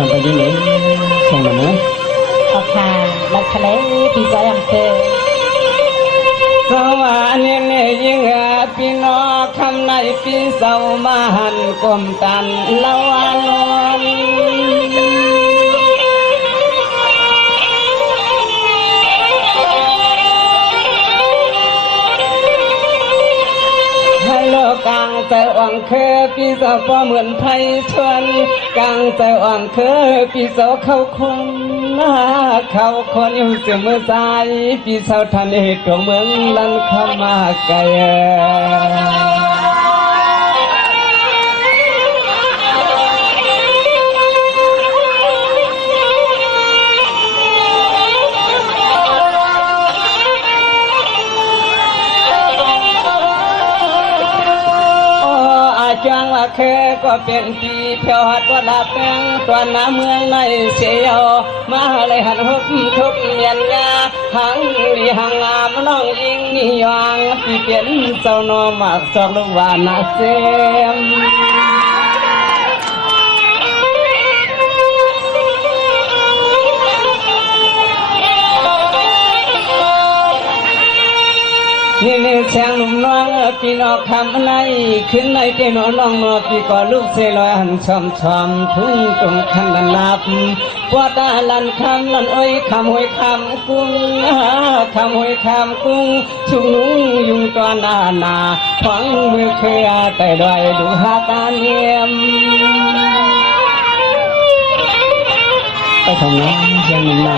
ทำไปยังไงส่งมาเนาะอค่ะลักทะเลปีใจอย่างเธอสวรรค์เนี่ยยิ่งพี่น้องคำในปีเสามาหันกลมตันละวันกลางใจอ่อนเคยพี่สาวเหมือนไทยชวนกลางใจอ่อนเคยพี่สาวเข้าคนเขาคนอยู่เสมอใจพี่สาวทันเหตุตัวเมืองลันเข้ามาไกลจังว่าเคยก็เป็นปีเพียวหัดว่าดาแปงตัวน้ำเมืองในเสียวมาเลยหันหุบทุกเมียนยาหังลีหังงามน้องยิงนี่ยองที่เป็นเจ้านอมาสอกลูกวานาเซมนี่แสงหนุ่มน้องพี่น้องคำในขึ้นในเจนน้องนอพี่ก็ลูกเสลอยหันชมทุ่งตรงขันดันลับปวดตาลันคำลันอ้อยคำหวยคำกุ้งคำหวยคำกุ้งชุงนุ่งยุงตัวนาฟังมือเคยแต่ดอยดูหาตาเนียมไปทำน้องเชียงหนุ่มนะ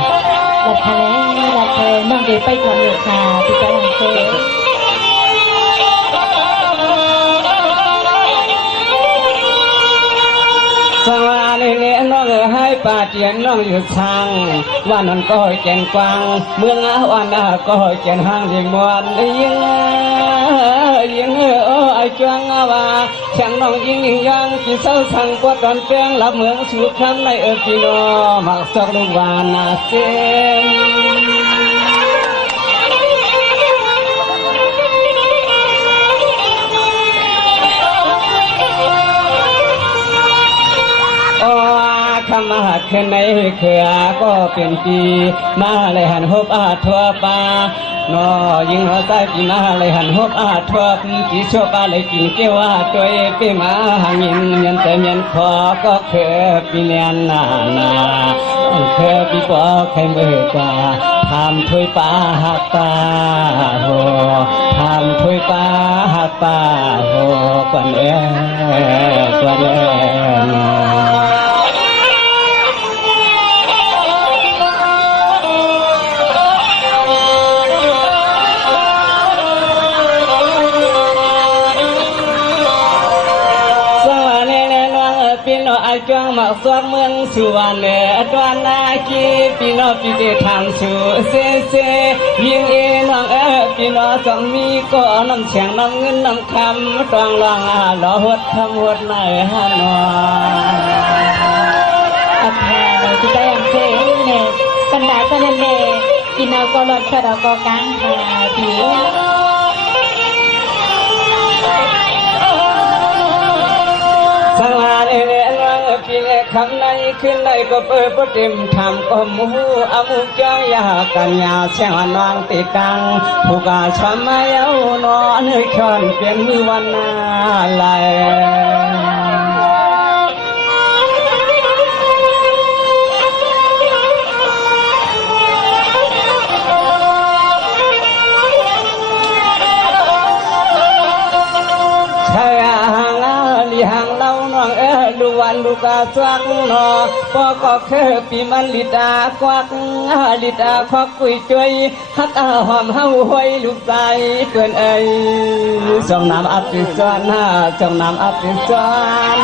ลักทะเลน้องเดี๋ยวไปทำอยู่ค่ะปีใจอย่างเธอสวัสดีเนี่ยน้องให้ป่าเจียนน้องอยู่ทางว่านั่นก็เจนกวางเมืองวันก็เจนห้างที่มวนยิงไอจวงว่าช่างน้องยิงยังที่เศร้าสั่งกวดตอนเปลี่ยนรับเมืองสู่คำในพี่น้องมักสอกลูกวานาเซมคำมาขึ้นในเขือก็เป็นปีมาเลยหันหบทั่วป่านอยิงหัวใจปีมาเลยหันหบทั่วปีชั่วป่าเลยกินเกี่ยวตัวปีมาหายินยันแต่ยันคอก็เคยปีเนียนนาเคยปีปอใครมือกว่าทำถ้วยปลาหักตาโหทำถ้วยปลาหักตาโหกวนกวนจวงมาสวดเมืองสุวรรณดวนนาคีพี่น้องพี่เดทำสู่เซยิงน้องพี่น้องจะมีก็น้ำเสียงน้ำเงินน้ำคำตองลองหล่อหดคำหดในฮานอยอาคาเราที่ได้ยังเท่เนี่ยบรรดาสนันเดกินเอาก็ลดเชิดเอาก็กังค่ะผีสังหารพี่คำในขึ้นในก็เปิดประเด็มทำก็มูอามุจังยากันยาเสียงนางติดังผู้กาชมาเยานอนคอนเปลี่ยนมือวันนาลายลูกาสวักนอพอก็เคยปีมันลิดาควักลิดาควักกุยจวยฮักหอมเฮาหวยลูกใจเพื่อนเอ้ยส่งน้ำอับปิสวนส่งน้ำอับปิสวน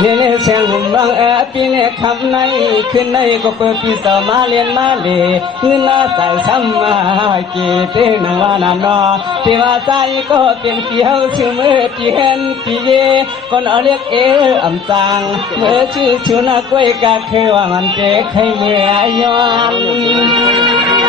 เนี่ยเสียงหุ่มบังปีเนี่ยคำในขึ้นในก็เปิดปีสาวมาเรียนมาเลเงินน่าใส่ซ้ำมาเกเตนวานานอที่ว่าใจก็เป็นเกี่ยวชื่อเมื่อที่เห็นที่เย่คนเอาเรียกอำจางเมื่อชื่อชุนกล้วยกาเคยว่ามันเจ๊เคยเมื่อย้อน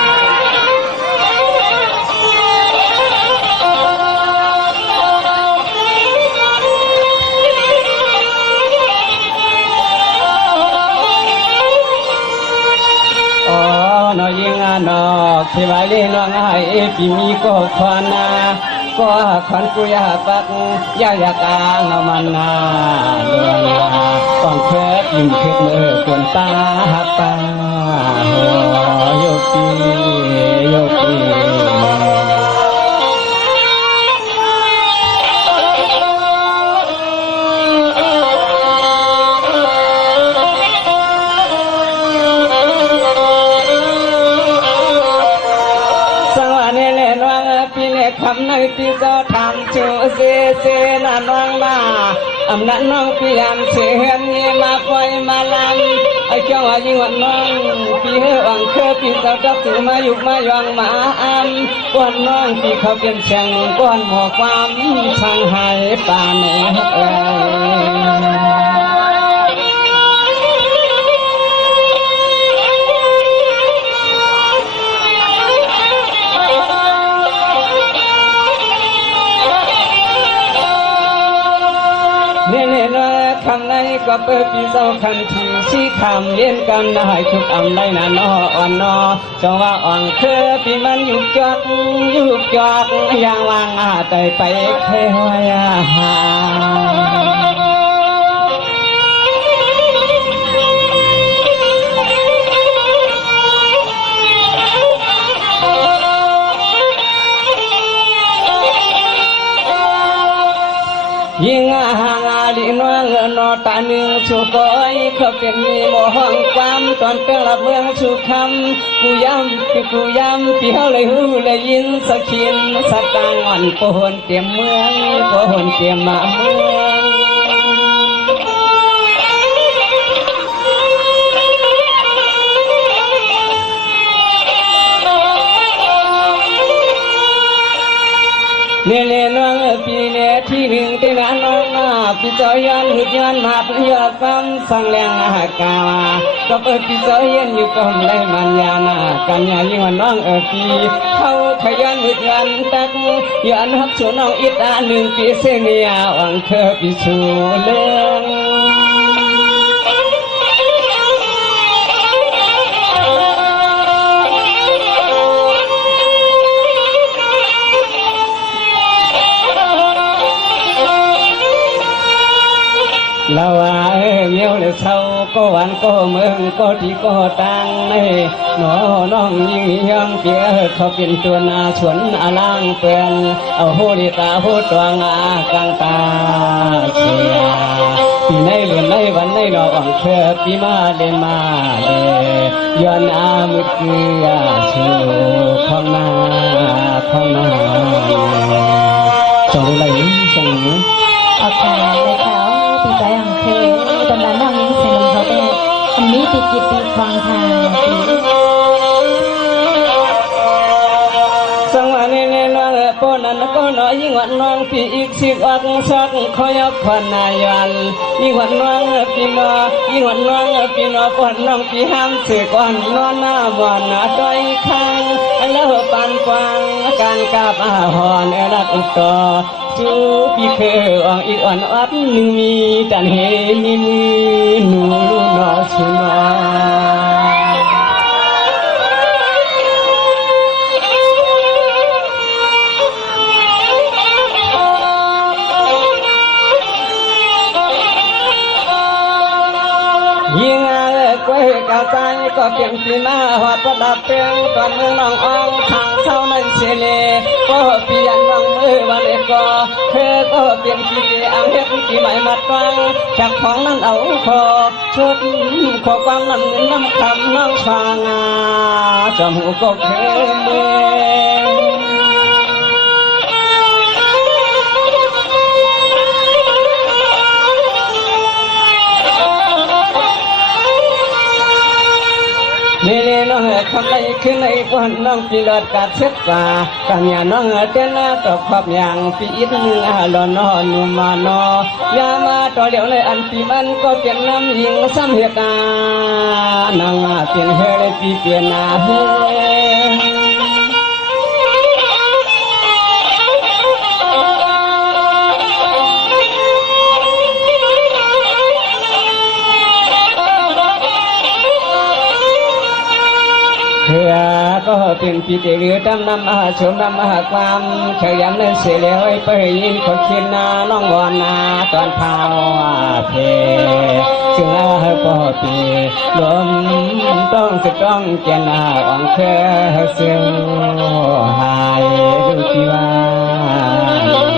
ที่ว่าเลี้ยงไอ้ปีมีก็ควันนาก็ควันกุยาปักยายากาเงามันนาเลือนต้องเคิดยิ่งคิดเมื่อควรตาหักตาโยกีโยกีคำในที่จะทำชูเสนาน้องมาอำนาจน้องพยายามเสียนเงียมาปล่อยมาลำไอ้เจ้าว่ายิ่งวันน้องพี่เฮอังเคยพี่เจ้าจับถือมายุกมายองมาอันก้อนน้องพี่เขาเป็นเชียงก้อนหมอความช่างหายป่าเนคำในก็เปิดปีเศร้าคันทีชี้คำเลี้ยนกันได้ทุกอำได้นะนออ่อนนอจงว่าอ่อนเคยปีมันยุกจอกอย่างวางอาใจไปเคยหายิ่งห่างลีน้องนอตาหนึ่งชูก้อยเขาเป็นมีโมห้องความตอนเป็นละเมืองชูคำกูย้ำปีเขาเลยหูเลยยินสะขินสักกางอ่อนโปนเตรียมเมืองโปนเตรียมมาเมืองเนี่ยน้องปีเนี่ยที่หนึ่งที่นั่นน้องปีเจ้ายันหุดยันมาพยาซ้ำสังแรงอาคาก็เปิดปีเจ้ายันอยู่ก็ไม่มันยานากันยายิ่งวันน้องปีเขาขยันหุดยันตักยันฮับชูน้องอิตาหนึ่งปีเสียวังเธอปีชูเลื่องเราว่าเมียวเลยเศร้าก็หวานก็เมืองก็ที่ก็ตังในน้องยิ่งยังเปียเขาเป็นตัวนาชวนอาล่างเปลี่ยนเอาหูดีตาหูตัวงากลางตาเชียปีในเรือนในวันในดอกอ่อนเคยปีมาเดินมาเลยย้อนอามุดเกลือชูของนาจงเลยเสียงนี้ออกมาเลยเขาปีใจอังเคยตอนนั้นน้องยิ่งเสียงเขาได้อันนี้ติดจิตติดฟังทางสังวานี่น้องปนันก็น้อยยิ่งวันน้องปีอีก10อักสักคอยควันนายันยิ่งวันน้องปีนอยิ่งวันน้องปีนอปนน้องปีห้ามเสือก่อนนอนหน้าบ่อนนาด้อยข้างแล้วปันกวางการกาบอาหอนรักอุตตจูปีเคยอีกอ่อนอัดหนึ่งมีจันเฮมีมือหนูนอสุนอยิ่งก้อยกาใจก็เปลี่ยนปีมาหัดประดับเปลี่ยนตอนเมืองน้องอ่องทางเท่านั้นเสียเลยก็เปลี่ยนน้องมือวันเอกก็เปลี่ยนปีอังเฮ็ดปีใหม่มาตั้งจากของนั้นเอาคอชุดขอความน้ำเงินน้ำคำน้องชางาจมูกก็เคยเมื่นี่น้องคำใดขึ้นในวันน้องปีเลิศกัดเช็ดป่ากันยาน้องเต้นตบขอบอย่างปีอิดนึงหล่อนอนุมานอยามาต่อเดี๋ยวเลยอันปีมันก็เปลี่ยนน้ำยิงซ้ำเหตุการณ์นางเปลี่ยนเฮเลยปีเปลี่ยนนาเฮ ก็เ เป็นปีเตรือดำนำอาชมนำอาความเฉยยันเล่นเสียแล้วไอ้ไปยินคนคิดนาน้องวอนนาตอนเท้าเพจึงอาปอปีลมต้องสต้องเจนาอ่องเคเสียวหายดูที่ว่า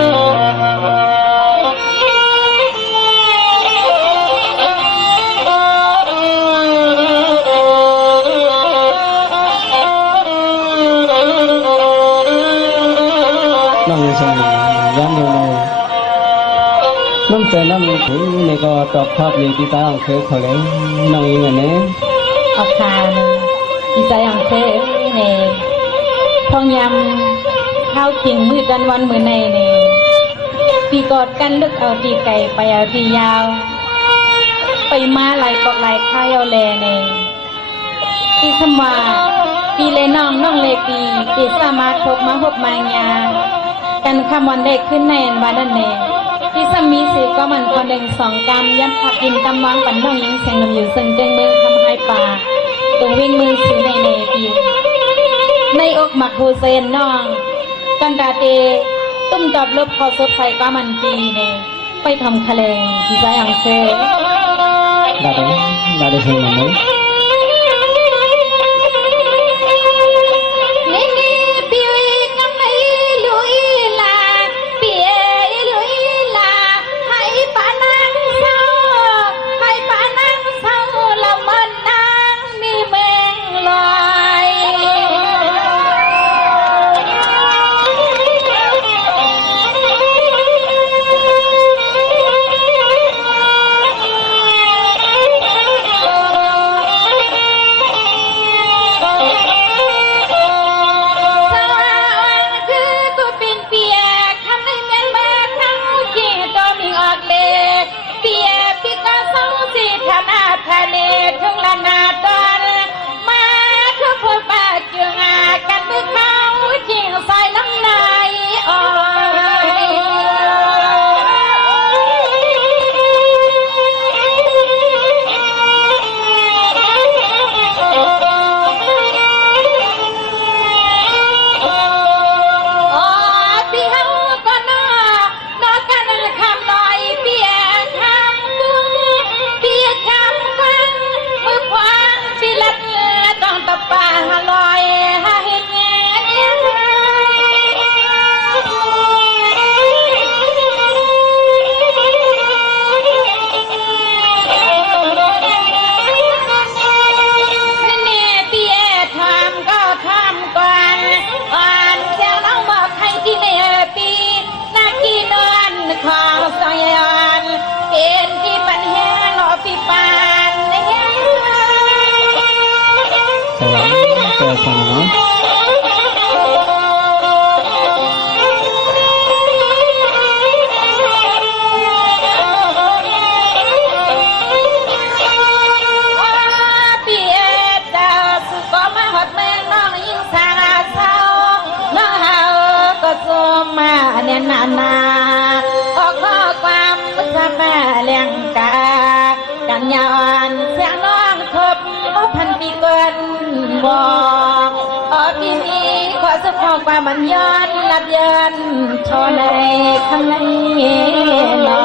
น้ำใจน้ำถึงในก็ตอกทอบนี้ที่ตาของเคยเขาเลยน้องเองเนี่ยออกทางที่ใจของเคยเนี่ยทองยำข้าวกิ่งมือกันวันมือในเนี่ยปีกอดกันลึกเอาตีไก่ไปเอาตียาวไปมาไหลกอดไหลข้าวแลเนี่ยปีสมาปีเลน้องเลปีปีสามารถทบมาหบมายากันคำวันเด็กขึ้นในวันนั้นเนี่ยที่สมีสิก็มันคนหนึ่งสองกำยันผักกินกำวางปั่นน้องยิงเสียงนำอยู่ซึ่งเด้งเมืองทำให้ป่าตรงวิ่งมือซื้อในปีในอกหมักโฮเซนน้องกันดาเตตุ้มดอบลบพอสดใส่ก็มันปีเนี่ยไปทำคะแนนที่ใจอังเซ่ได้เสียงไหมนาออกข้อความสะแม่เลี้ยงกากันยานเสียงน้องทบพันปีเกินบอกปีนี้ขอสักข้อความมันย้อนรับย้อนทอในข้างในนอ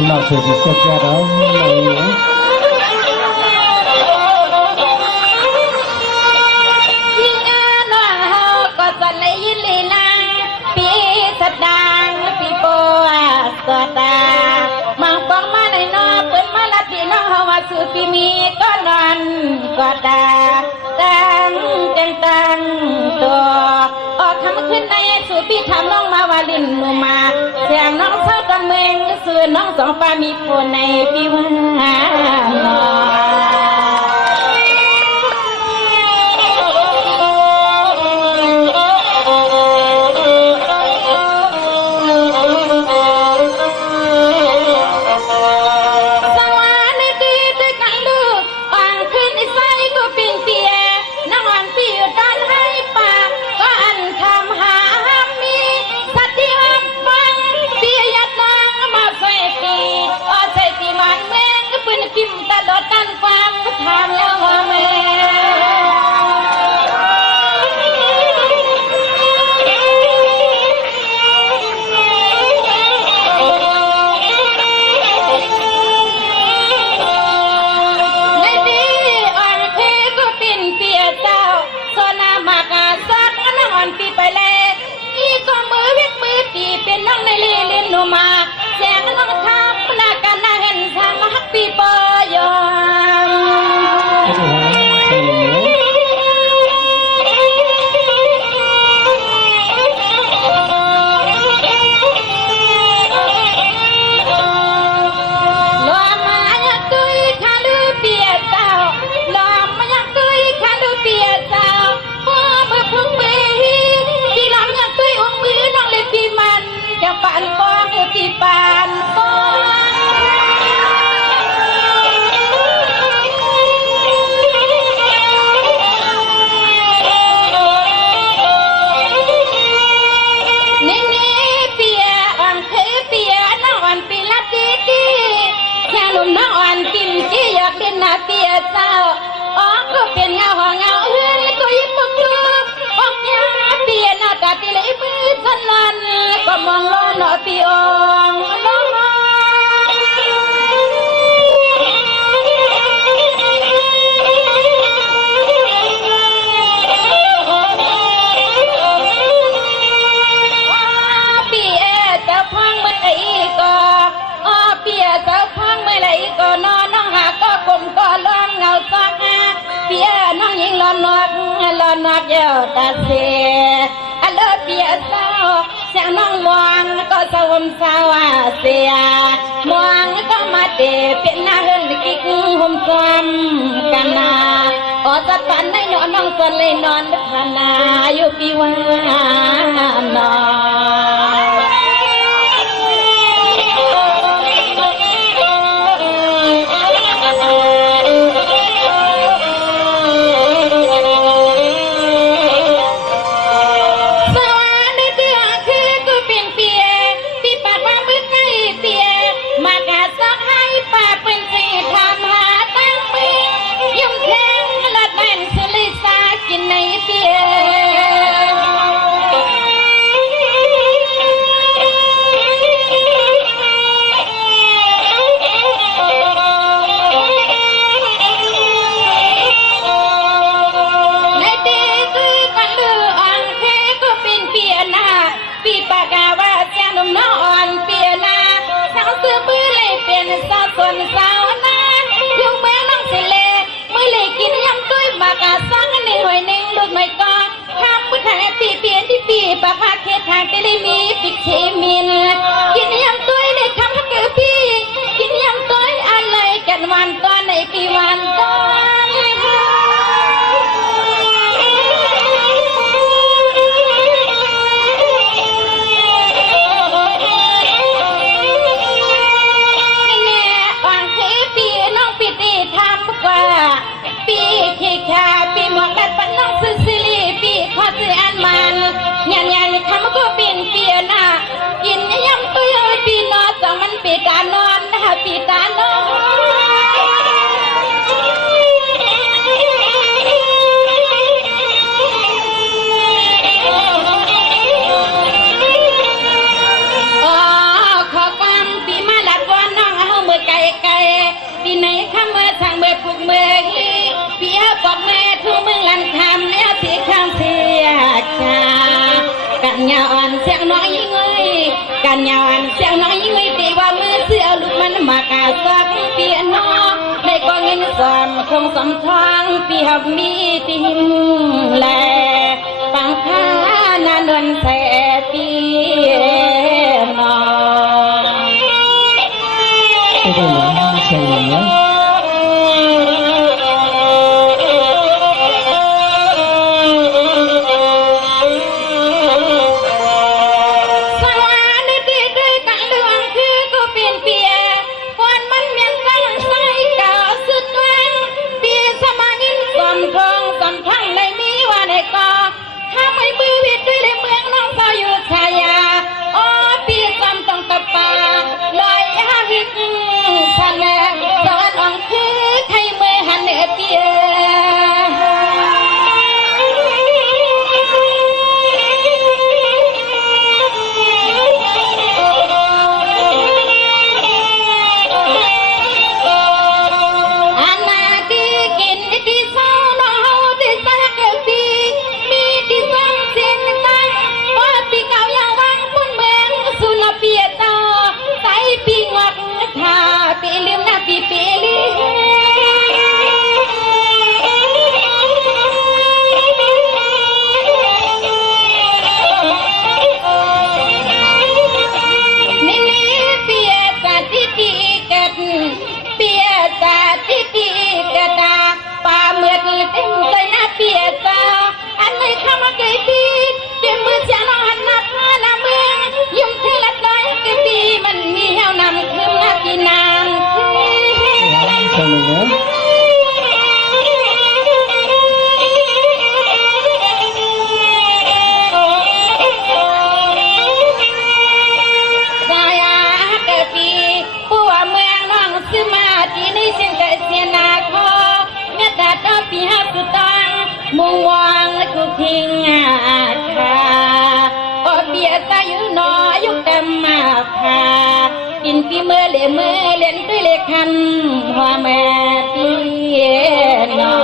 เป็นนอกสุดที่สุดยอดเรายิ่งอ่านว่าเฮาก็จะเลยยินลีลาปีสดางปีโปสตามังปองมาในนอเปิ้นมาละพี่น้องเฮาว่าสู่ปีมีก็นอนก็ตาตั้งตัวออกคำขึ้นในสู่ปีทำน้องมาวาลินหนูมาเสียงน้องเศร้าตอนเมืองสื่อน้องสองฟ้ามีคนในปีว่าน้องเป็นน้องในลีลินหนูมาแสงน้องข้ามหน้ากันหน้าเห็นทางฮักปีปอยปานปองที่ปานปองนี่เปียอ่อนคือเปียน้องอ่อนปีละดีแค่หนุ่มน้องอ่อนกินกี้อยากเล่นหน้าเปียเจ้าอ๋อก็เป็นเงาหัวเงาเฮือนก็ยิ้มปุกลุกออกยาเปียหน้าตาตีเลยมือสันลันก็มองล้อหน้าปีองล้อปีเจ้าพังเมื่อไหร่ก็อ๋อปีเจ้าพังเมื่อไหร่ก็นอนน้องหาก็กลมก็ล้อมเงาซักปีน้องยิงล้อนนักเย้าตาเสียอันเลิศปีเศร้าเสียงน้องมองก็สวมสาวเสียมองก็มาเตะเป็นหน้าเฮินกิ๊กห่มจอมกันนาอ๋อจะปันให้น้องสนเลยนอนพนาอยู่ปีว่านอปีปากาว่าเจ้าหนุ่มน้องอ่อนเปียนาสาวซื้อมือเลยเปลี่ยนสาวส่วนสาวนายุ่งแม่น้องสิเลมือเลยกินยำตุ้ยปากาซังในหอยเน่งลูกไม่ก็ข้ามมือทางปีเปลี่ยนที่ปีปากาเททางเตลิมีปิดเชมินกินยำตุ้ยได้คำคือพี่กินยำตุ้ยอะไรกันวันก่อนในปีวันก่อนปีขี้ขาปีหมอกดัดปันน้องซื้อซิลีปีขอซื้ออันมันยันคำก็เป็นเปียนากินยำตัวปี กันยาวเสียงน้อยไม่ตีว่ามือเสือลูกมันมากาสักเปียนอในกองเงินสอนคงสำทางปีหับมีติมแลปังค้านานวนแสปีนอ这个人是我们。กินปีเมื่อเล่นด้วยเลคันหัวแม่ตีนอ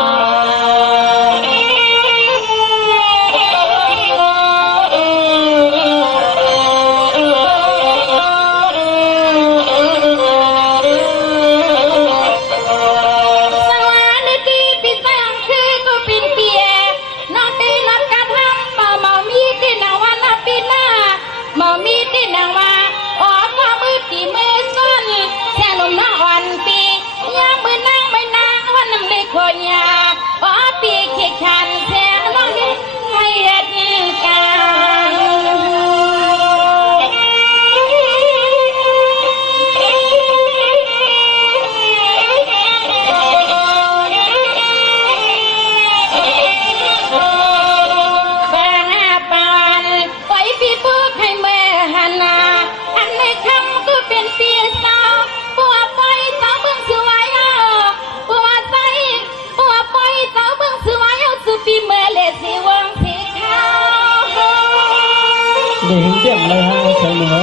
เดี๋ยวเดี๋ยวเลยฮะเฉยเหนือ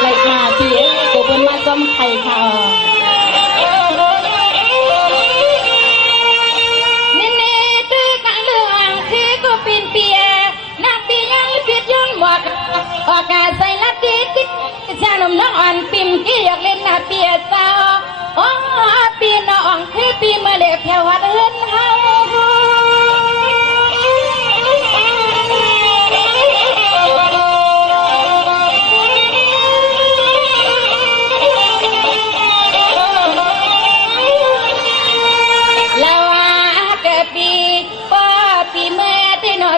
เลยค่ะพี่เอ๋กูเป็นมาจอมไข่ค่ะนี่นี่ตื้อกันเรื่องคือกูเป็นเปียนักปียังเปียย้อนหมดออกาใส่ละตีติ๊กชาลมน้องอ่อนปิ่มที่อยากเล่นหน้าเปียเจ้าอ๋อปีน้องคือปีเมื่อเด็กแถววัดเฮินเฮา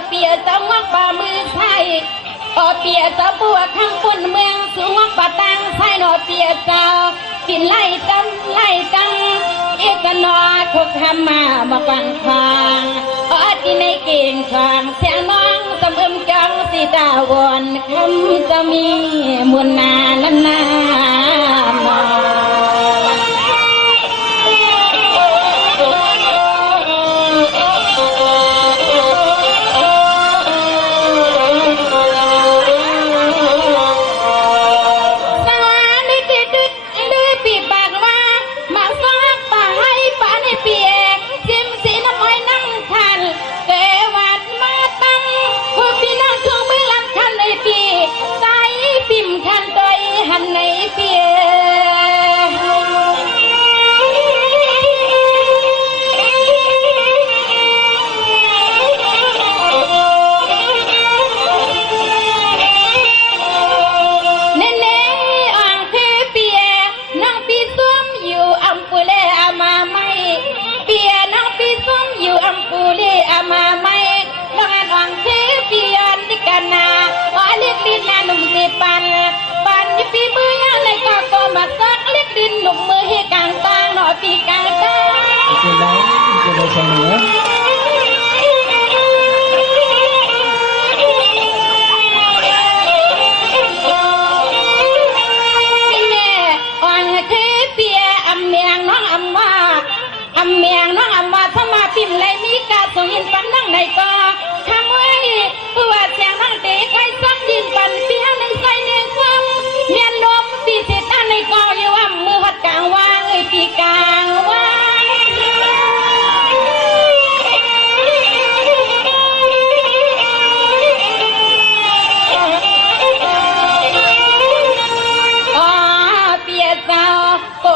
เปียสมวักป่ามือไทยอเปียสะบัวข้างบนเมืองสูงวักป่าตังไทยนอเปียเจ้ากินไล่กังเอกนอทุกทำมาบังคางที่ในเก่งคางเสียงน้องสมอึมจังสีดาวนคำจะมีมุนนานันนาปิ่มคันตัว สักเล็กดินหนุ่มมือให้กลางตางหน่อปีกลางตางจะได้ใช่ไหมเมียงน้องอำมาถ้ามาปิ่มเลยมีกาส่งยินปันนั่งในก็ทำไว้ผู้ว่าเสียงนั่งเด็กให้ซ้ำยินปันเสียงในใส่เนื้อซ้ำเมียนนมตีเสตาในก็อยู่ว่ามือหัดกลางวางปีกลางวางเปียเจ้าโก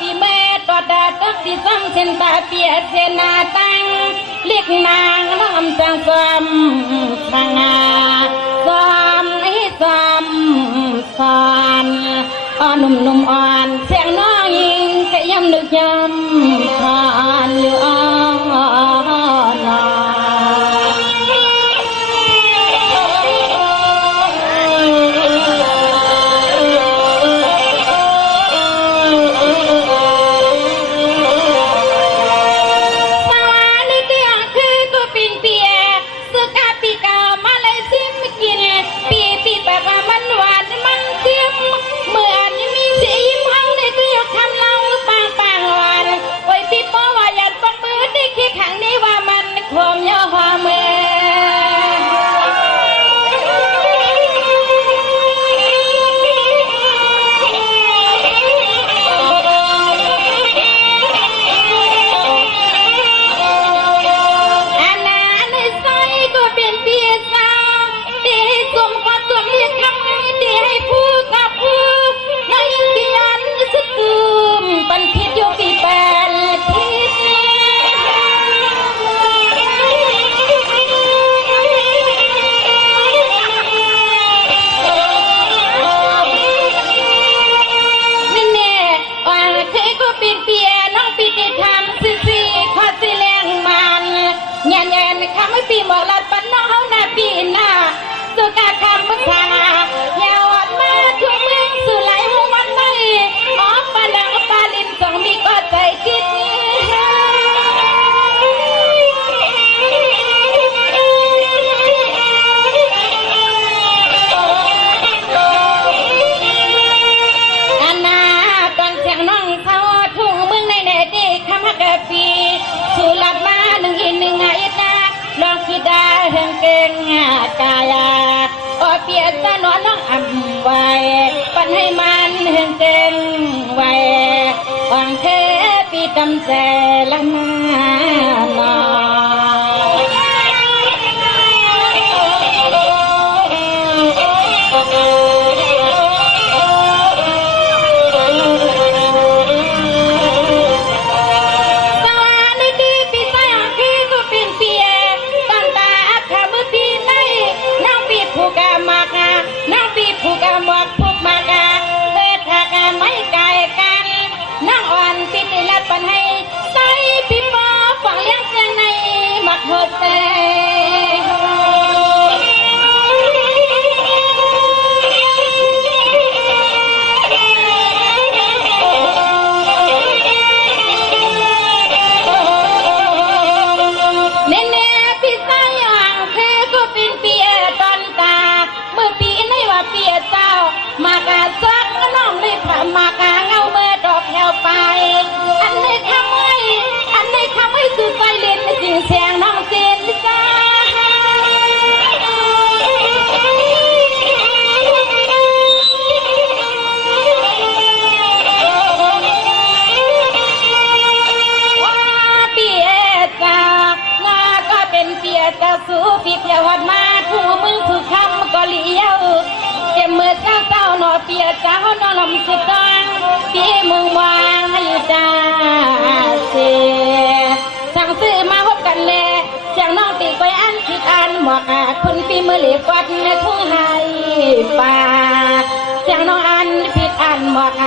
ตีแม่ตอดาตักตีซ้ำเส้นตาเปียเสนาตังเล็กนางน้ำจังซ้ำทางาซ้ำให้ซ้ำซ้อนนุ่มอ่อนเสียงน้องยิงก็ย้ำนึกย้ำผ่านอยู่อ่อนปีหมอลัดปันน้องเขาหน้าปีหน้าสุกาคำภาษายาวอดมาทั่วเมืองสุไหลหัวมันไม่อ๋อปานังปาลินสองมีก็ใจคิดอันนาตอนเสียงน้องเขาทุ่งเมืองในแน่ดีคำฮักปีสุลัดมาหนึ่งอินหนึ่งไงลองคิดได้เห็นเก่งกายาโอเปียตะนอนน้องอ่ำไว้ปันให้มันเห็นเก่งไว้วางเทปีตำใจละมาเสียงน้องเสียนจ้าจะสู้ปีเปียวัดมาผู้มึงผู้คำก็เลี้ยวเจ็บมือเจ้าหน่อเปียเจ้าหน่อลำสุดตังปีมึงวางให้จ้าเสียสั่งซื้อมาพบกันเลยเสียงน้องตีก้อยอันคิดอันหมอกคุณปีมือเหลียบวัดทุ่งไห้ป่าเสียงน้องอันผิดอันหมอก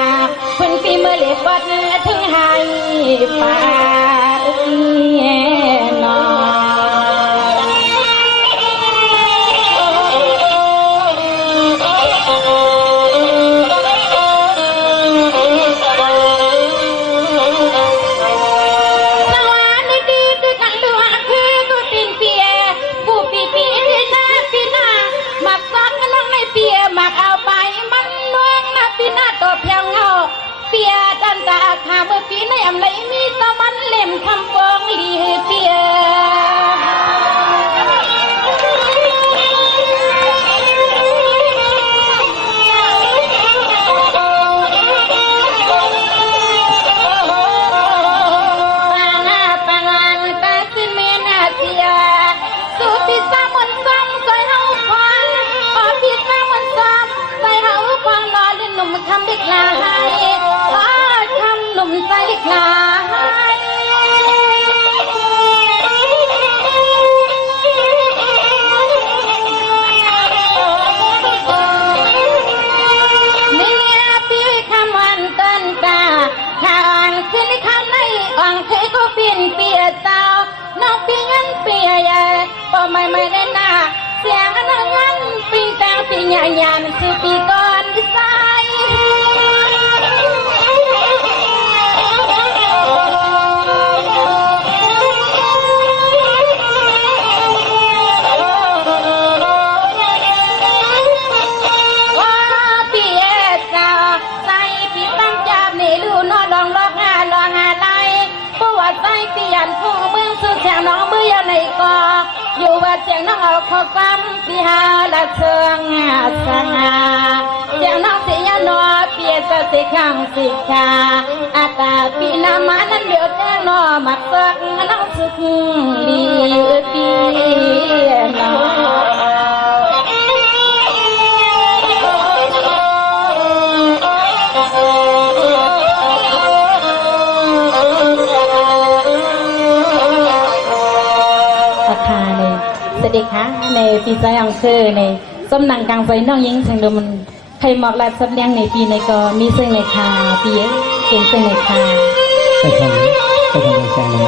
คุณปีมือเหลียบวัดทุ่งไห้ป่าน้อง ปีในอำไลมีตะมันเล่มทำฟองลีเปียทำเด็กลาให้ทำหนุ่มใจเด็กลาให้นี่เนี่ยพี่คำวันต้นตาขานขึ้นในข้างในอ่างเคยก็เปลี่ยนเปียเต้าน้องพี่งั้นเปียใหญ่ปอไม่ได้หน้าเสียงน้องงั้นปิ้งแตงปีหยาหยามันคือปีก่อนที่ใสน้องเบื่อในกออยู่ว่าเสียงน้องเอาข้อความปีหาละเชิงสังหาเสียงน้องเสียนอเปียจะเสียข้างสิกาอากาศปีนามานั้นเดือดแจ้งนอมักสักน้องสุขลีปีน้องสวัสดีค่ะในปีใจอังเคอร์ในส้มหนังกลางไฟน้องยิงเสียงดมันใครหมอกลาดสับเลี้ยงในปีในก็มีเสียงในคาปีเก่งเสียงในคาไปทำเสียงหนู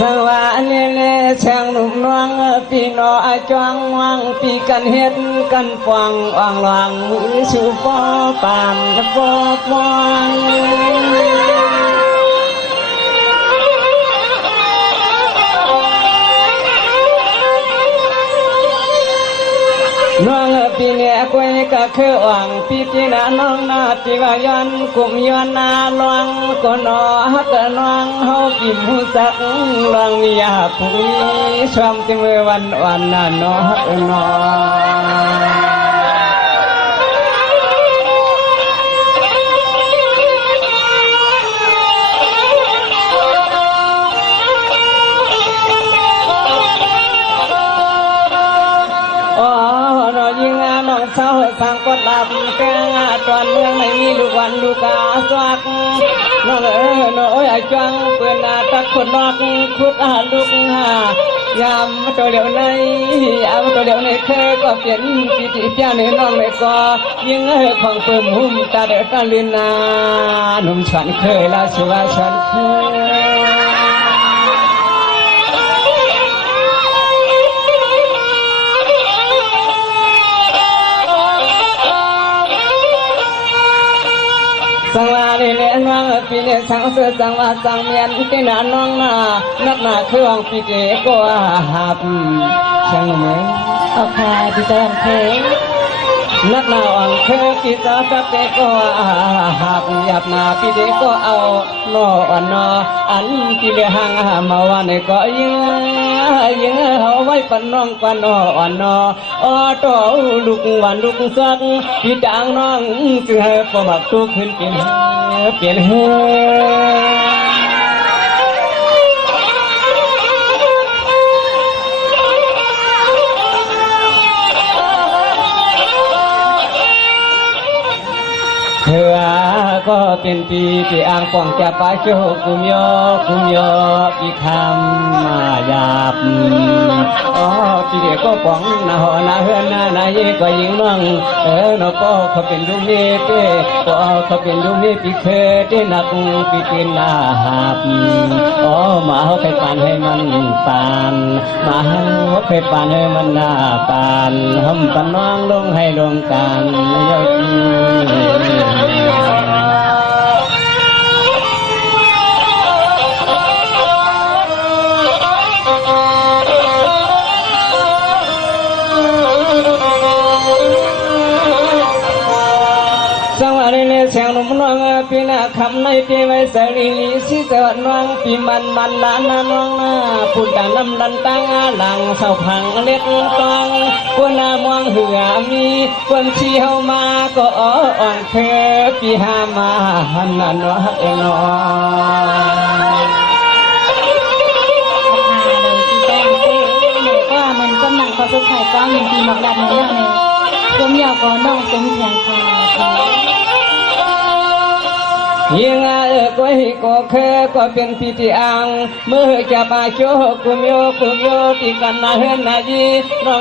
สวัสดีเลยเสียงหนุ่มน้องปีนอจวงวังปีกันเฮ็ดกันฟังอ่างหลังมือชูฟอปามกับฟอฟอนน้องปีเนี่ยกวยก็คือหวังปีที่น่ะน้องนาที่ว่าย้อนกุมย้อนนาลวงก็นอฮักน้องเฮาปีหูสักลวงอยากผู้นี้ชมที่มือวันน่ะนอฮักนอเศร้าสังกดดับแกงตอนเมืองไม่มีลูกวันลูกาสวักน้องน้อยจังเปื่อนตักคนนอกขุดลูกยามตัวเดียวในตัวเดียวในเคยก็เปลี่ยนปีติเจ้าในน้องในก็ยิ่งของเปิ่มหุ่มตาเดือดตาลินนาหนุ่มฉันเคยลาชัวฉันเคยสังวาเล่นน้องปีเนสังเสือสังวาสังเมียนเกณฑ์น้องนักหนาเครื่องปีเกก็หับช่างเหมือนเอาคาดิฉันเคยนักหนาอังเคปีตาตะเตก็หับหยับนาปีเดก็เอาโนอันปีเลหังมาวันก็ยิงเอาไว้ปันน้องปันต่อลูกวันลูกสักปีจางน้องเสือปมักทุกขึ้นเปลี่ยนเฮเธอก็เป็นปีที่อ่างป่องจะไปโชกุมยอปีคำมาหยาบปีเด็กก็ป่องนาหอนาเฮือนนายก็ยิงน้องนก็เขาเป็นลูกนี้เป้ก็เขาเป็นลูกนี้ปีเคยได้นักปีกินนาหับมาเขาไปปานให้มันปานมาเขาไปปานให้มันหน้าปานหอมปานน้องลงให้ลงกันยอด ปีนาคำในปีไว้สรีสิเสวน้องปีมันลานาน้องนาพูดดังน้ำดันตั้งหลังเสาพังเล็ดตังกวนามวงเหือมีกวนชีเฮามาก็อ่อนเคปีหามาหันนันวะเองน้องก็มันกำลังเขาสุดท้ายก็มีปีหมอกดัดในเรื่องนี้สมยาวก็น้องสมเพียงค่ะยิงก็ให้ก็เคก็เป็นพิธีอังเมื่อจะมาโชกุมโยที่กันนาเฮนาจีน้อง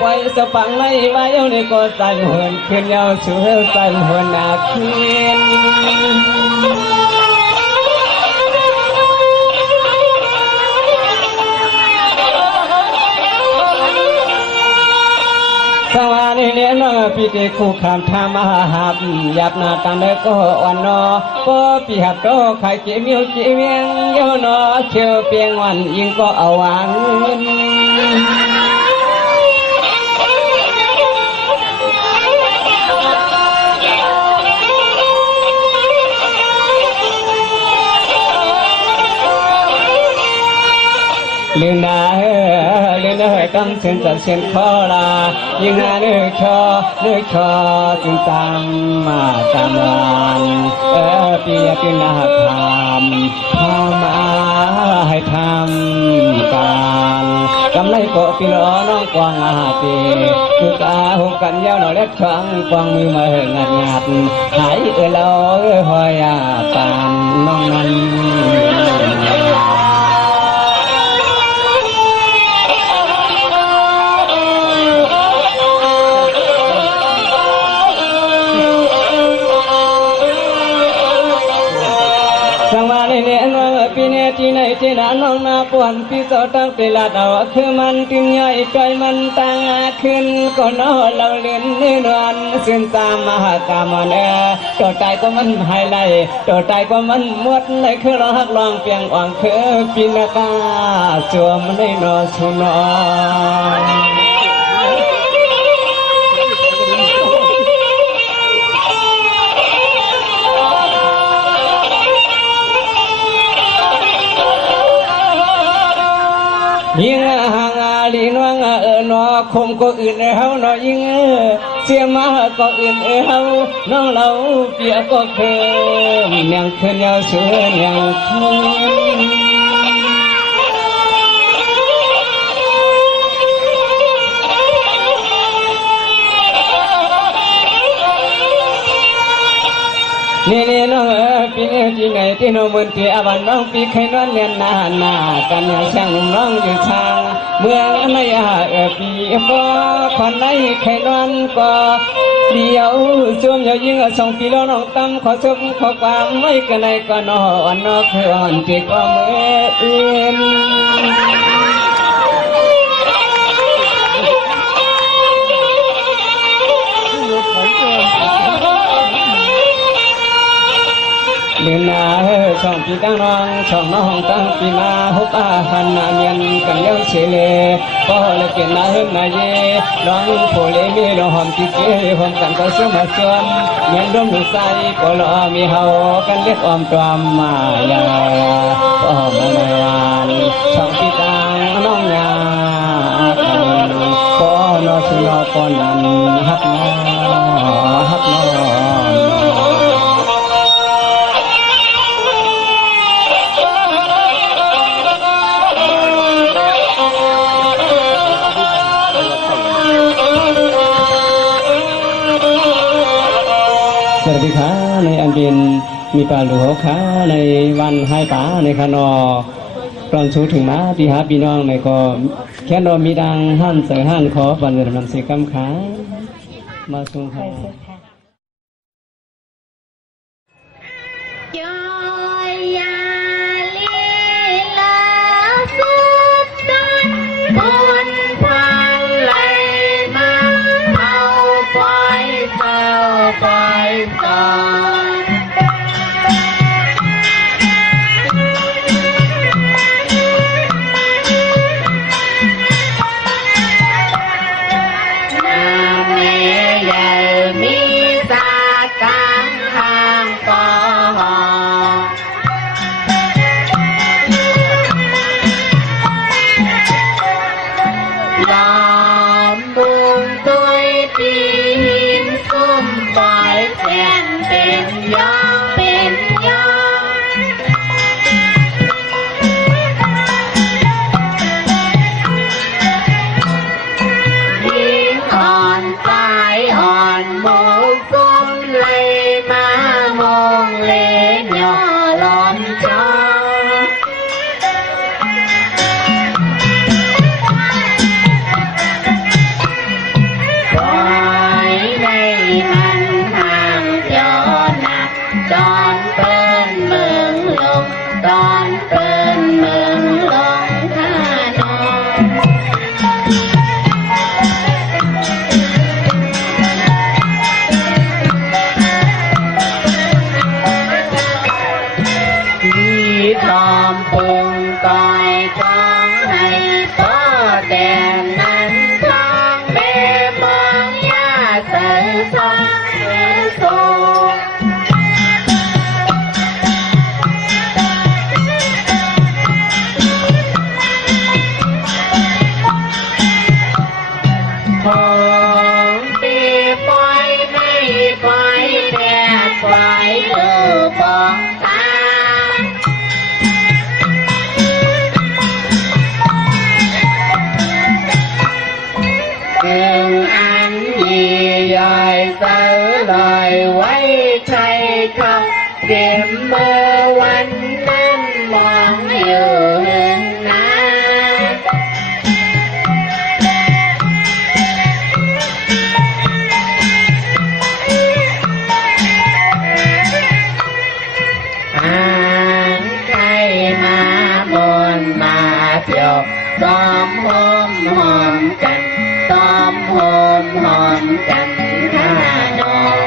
ปล่อยสปังในไว้ในก็ใส่เหินขึ้นยาวสู่ใส่เหินนาคืนสวานีเนี่ยน้องปีเตคู่คำธรรมหาบหยาบนาตันเด็กก็อ่อนนอก็ปีหักโตไข่เจียวเจียงโยนอเชียวเปียงวันยิงก็เอาวางเลือนนากำเส้นจัดเส้นคอลายิงหาเนื้อคอจึงตามมาตามวันปีปีนาทำมาให้ทำการกำไรก็ปีล้อน้องกวางอาตีคือตาหุบกันยาวหน่อยเล็กช่างกวางมือมางัดหายเราหอยปานน้องนั้นที่ไหนที่นั่นน้องนาปวนพี่สาวตั้งเตลาดาวคือมันติ้มใหญ่ใจมันตั้งขึ้นก็นอเราเล่นนอนซึ่งตามมหากรรมตัวใจก็มันหายไหลตัวใจก็มันหมดเลยคือเราหักลองเปียงอ่างคือปีนากาสวมในนอสุนอยิงห่างลีนวงนอคงก็อื่นเฮาหน่อยยิงเสียมาก็อื่นเฮาน้องเราเปียก็เคยยังคืนยาวสวยยังคืนนี่น้องปีนี้ที่ไหนที่น้องมันที่อาวันน้องปีใครนวลเนียนนากันอย่างช่างน้องอยู่ช่างเมืองนายปีบ่คนไหนใครนวลก็เดียวช่วงยิ่งส่งปีแล้วน้องตั้มขอชมขอความไม่กันไหนก็นอนนอกเพื่อนที่ก็เมื่ออื่นเดินนาช่องปีตั้งน้องช่องน้องตั้งปีมาฮุบอาหันนาเมียนกันเลี้ยวเฉลก็เลยเปลี่ยนนาเฮิมนาเยน้องโผล่มีน้องหอมที่เก๋หอมกันก็เชื่อมาชวนเมียนร่วมดูใส่ก็รอมีเฮากันเล็กออมตรอมมายาก็มานานช่องปีตั้งน้องยาก็นอสุนอก็นันฮักน้สวัสดีค่ะในอันเป็นมีปลาหลวงค่ะในวันให้ป่าในคานอตอนชูถึงมาปีหาปีน้องในก็แค่นอมีดังห้านเสือห้านขอบันเดินนำสีกำขามาสูงค่ะมี ทองให้พ่อแต่นั้นทองแม่มองยาใส่ทองแม่โซของปีปล่อยไม่ปล่อยแม่ปล่อยลูกบอกตาอันยี่ใหญ่เสือลอยไว้ใครเขาเก็บเมื่อวันนั้นมองอยู่นะใครมาบนมาเที่ยวซ้อมหอมหอมกันซ้อมหอมหอมกันข้าดอก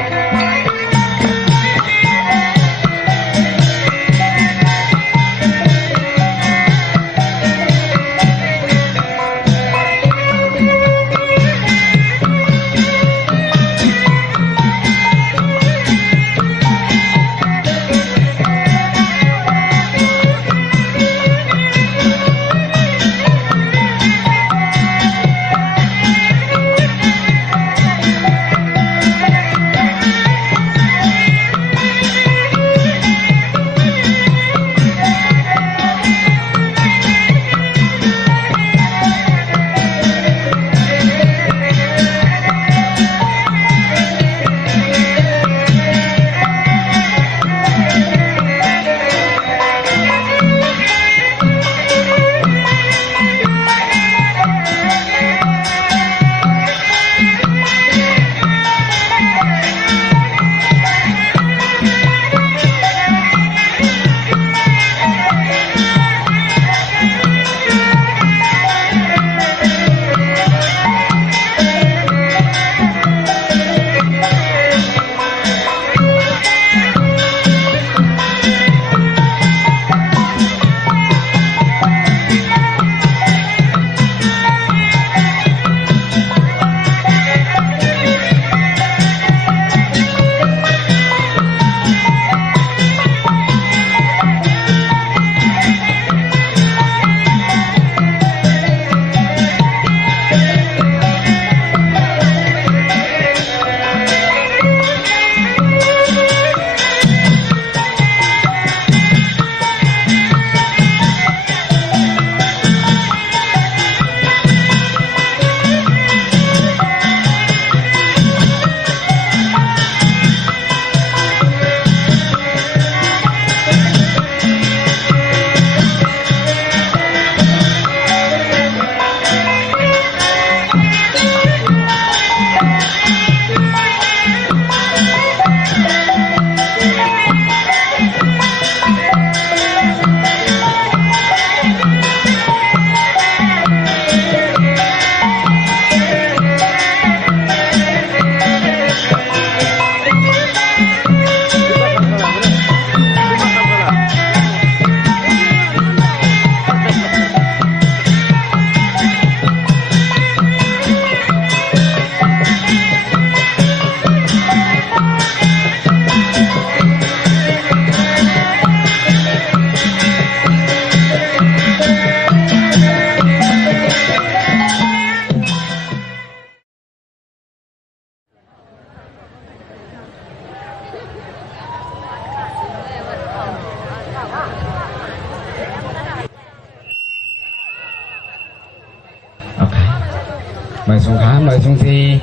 mời xuống khá mời xuống si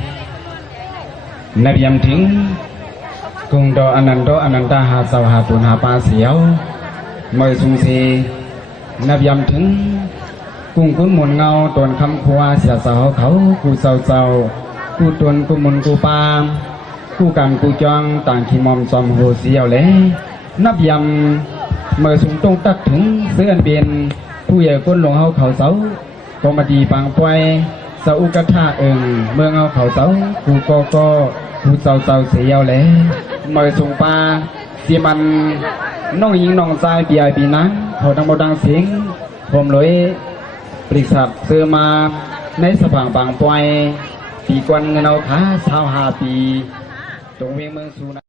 nạp yam thính cùng do ananda hà sầu hà tùn hà pa xéo mời xuống si nạp yam thính cùng cuốn muôn ngao tuần khăm khoa xả sầu khẩu cu sầu sầu cu tuần cu muôn cu pa cu càng cu choang tàng khi mòm xòm hồ xéo lẽ nạp yam mời xuống tung tắc thính xứ an biênผู้ใหญ่คนหลวงเฮาเขาเสาก็มาดีปังปวยเสาอุกท่าเมืองเฮาเขาเสากูก็กูเสาเสียวแหละเมื่อส่งปลาเสียมันน้องยิงน้องชายปีไอปีนั้นเขาดังบ่ดังเสียง ผมเลยปรึกษาซื้อมาในสภาพบางปอยปีกวนเงินเอาค่า25 ปีตรงเวียงเมืองสุนัน